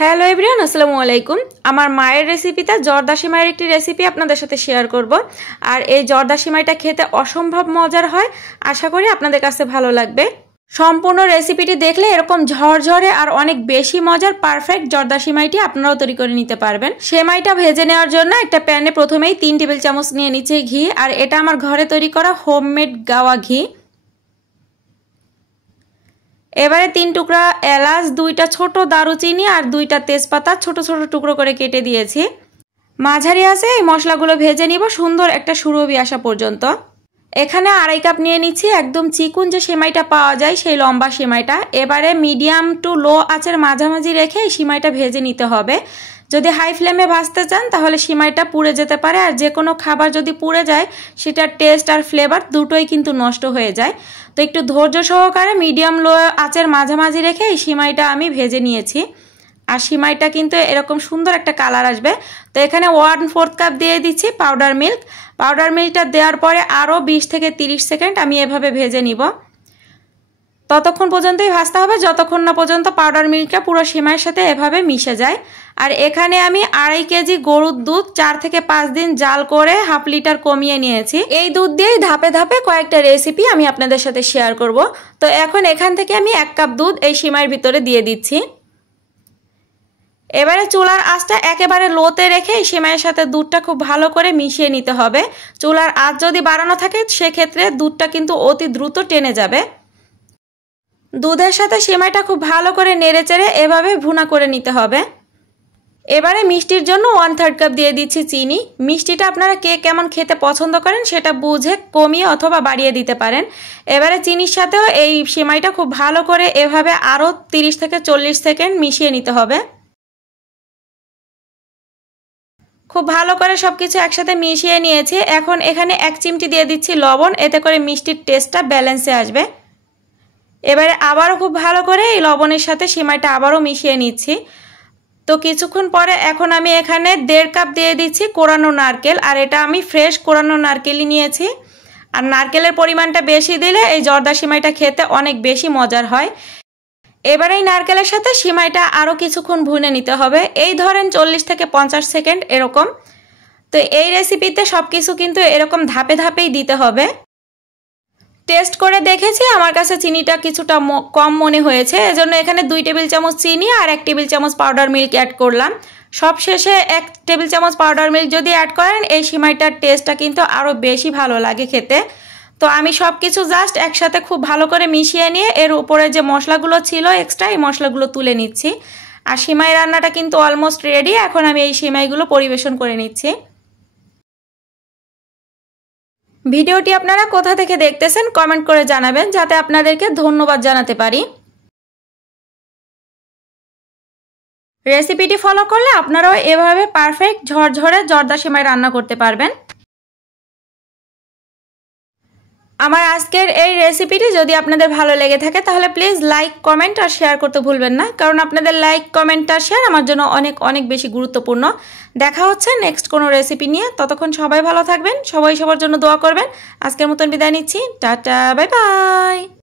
Hello everyone, আসসালামু আলাইকুম। আমার মায়ের রেসিপিতে জর্দা সিমাইয়ের একটি রেসিপি আপনাদের সাথে শেয়ার করব। আর এই জর্দা সিমাইটা খেতে অসম্ভব মজার হয়। আশা করি আপনাদের কাছে ভালো লাগবে। সম্পূর্ণ রেসিপিটি দেখলে এরকম ঝরঝরে আর অনেক বেশি মজার পারফেক্ট জর্দা সিমাইটি আপনারাও তৈরি করে নিতে পারবেন। সেমাইটা ভেজে নেওয়ার জন্য একটা প্যানে প্রথমেই 3 টেবিল চামচ নিয়ে নিচ্ছে ঘি। আর এটা আমার ঘরে তৈরি করা হোমমেড গাওয়া ঘি। এবারে 3 টুকরা এলাচ, 2টা ছোট দারুচিনি আর 2টা তেজপাতা ছোট ছোট টুকরো করে কেটে দিয়েছি। মাঝারি আঁচে এই মশলাগুলো ভেজে নিব সুন্দর একটা সুরভি আসা পর্যন্ত। এখানে 2.5 কাপ নিয়ে নিচ্ছি একদম চিকুন যে সেমাইটা পাওয়া যায় সেই লম্বা সেমাইটা। এবারে মিডিয়াম টু লো আঁচের মাঝামাঝি রেখে এই সেমাইটা ভেজে নিতে হবে। যদি হাই ফ্লেমে ভাজতে চান তাহলে সেমাইটা পুড়ে যেতে পারে। আর যে কোনো খাবার যদি পুড়ে যায় সেটার টেস্ট আর ফ্লেভার দুটোই কিন্তু নষ্ট হয়ে যায়। তো একটু ধৈর্য সহকারে মিডিয়াম লো আঁচের মাঝামাঝি রেখে এই সেমাইটা আমি ভেজে নিয়েছি। আর সেমাইটা কিন্তু এরকম সুন্দর একটা কালার আসবে। তো এখানে 1/4 কাপ দিয়ে দিচ্ছি পাউডার মিল্ক। পাউডার মিল্কটা দেওয়ার পরে আরও 20 থেকে 30 সেকেন্ড আমি এভাবে ভেজে নিব। ততক্ষণ পর্যন্তই ভাজতে হবে যতক্ষণ না পর্যন্ত পাউডার মিল্কটা পুরো সেমাইয়ের সাথে এভাবে মিশে যায়। আর এখানে আমি 2.5 কেজি গরুর দুধ 4 থেকে 5 দিন জাল করে 1/2 লিটার কমিয়ে নিয়েছি। এই দুধ দিয়েই ধাপে ধাপে কয়েকটা রেসিপি আমি আপনাদের সাথে শেয়ার করব। তো এখন এখান থেকে আমি 1 কাপ দুধ এই সেমাইয়ের ভিতরে দিয়ে দিচ্ছি। এবারে চুলার আঁচটা একেবারে লোতে রেখে এই সেমাইয়ের সাথে দুধটা খুব ভালো করে মিশিয়ে নিতে হবে। চুলার আঁচ যদি বাড়ানো থাকে সেক্ষেত্রে দুধটা কিন্তু অতি দ্রুত টেনে যাবে। দুধের সাথে সেমাইটা খুব ভালো করে নেড়েচেড়ে এভাবে ভুনা করে নিতে হবে। এবারে মিষ্টির জন্য 1/3 কাপ দিয়ে দিচ্ছি চিনি। মিষ্টিটা আপনারা কে কেমন খেতে পছন্দ করেন সেটা বুঝে কমিয়ে অথবা বাড়িয়ে দিতে পারেন। এবারে চিনির সাথেও এই সেমাইটা খুব ভালো করে এভাবে আরও 30 থেকে 40 সেকেন্ড মিশিয়ে নিতে হবে। খুব ভালো করে সবকিছু একসাথে মিশিয়ে নিয়েছি। এখন এখানে 1 চিমটি দিয়ে দিচ্ছি লবণ, এতে করে মিষ্টির টেস্টটা ব্যালেন্সে আসবে। এবারে আবারও খুব ভালো করে এই লবণের সাথে সেমাইটা আবারও মিশিয়ে নিচ্ছি। তো কিছুক্ষণ পরে এখন আমি এখানে 1.5 কাপ দিয়ে দিচ্ছি কোরানো নারকেল। আর এটা আমি ফ্রেশ কোরানো নারকেলই নিয়েছি। আর নারকেলের পরিমাণটা বেশি দিলে এই জর্দা সেমাইটা খেতে অনেক বেশি মজার হয়। এবারে এই নারকেলের সাথে সেমাইটা আরও কিছুক্ষণ ভুনে নিতে হবে। এই ধরেন 40 থেকে 50 সেকেন্ড এরকম। তো এই রেসিপিতে সব কিছু কিন্তু এরকম ধাপে ধাপেই দিতে হবে। টেস্ট করে দেখেছি আমার কাছে চিনিটা কিছুটা কম মনে হয়েছে, এজন্য এখানে 2 টেবিল চামচ চিনি আর 1 টেবিল চামচ পাউডার মিল্ক অ্যাড করলাম। সবশেষে 1 টেবিল চামচ পাউডার মিল্ক যদি অ্যাড করেন এই সেমাইটার টেস্টটা কিন্তু আরও বেশি ভালো লাগে খেতে। তো আমি সব কিছু জাস্ট একসাথে খুব ভালো করে মিশিয়ে নিয়ে এর উপরে যে মশলাগুলো ছিল এক্সট্রা এই মশলাগুলো তুলে নিচ্ছি। আর সেমাই রান্নাটা কিন্তু অলমোস্ট রেডি। এখন আমি এই সেমাইগুলো পরিবেশন করে নিচ্ছি। ভিডিওটি আপনারা কোথা থেকে দেখতেছেন কমেন্ট করে জানাবেন যাতে আপনাদেরকে ধন্যবাদ জানাতে পারি। রেসিপিটি ফলো করলে আপনারাও এভাবে পারফেক্ট ঝরঝরে জর্দা সেমাই রান্না করতে পারবেন। আমার আজকের এই রেসিপিটি যদি আপনাদের ভালো লেগে থাকে তাহলে প্লিজ লাইক, কমেন্ট আর শেয়ার করতে ভুলবেন না, কারণ আপনাদের লাইক, কমেন্ট আর শেয়ার আমার জন্য অনেক অনেক বেশি গুরুত্বপূর্ণ। দেখা হচ্ছে নেক্সট কোনো রেসিপি নিয়ে। ততক্ষণ সবাই ভালো থাকবেন, সবাই সবার জন্য দোয়া করবেন। আজকের মতন বিদায় নিচ্ছি। Tata, bye bye.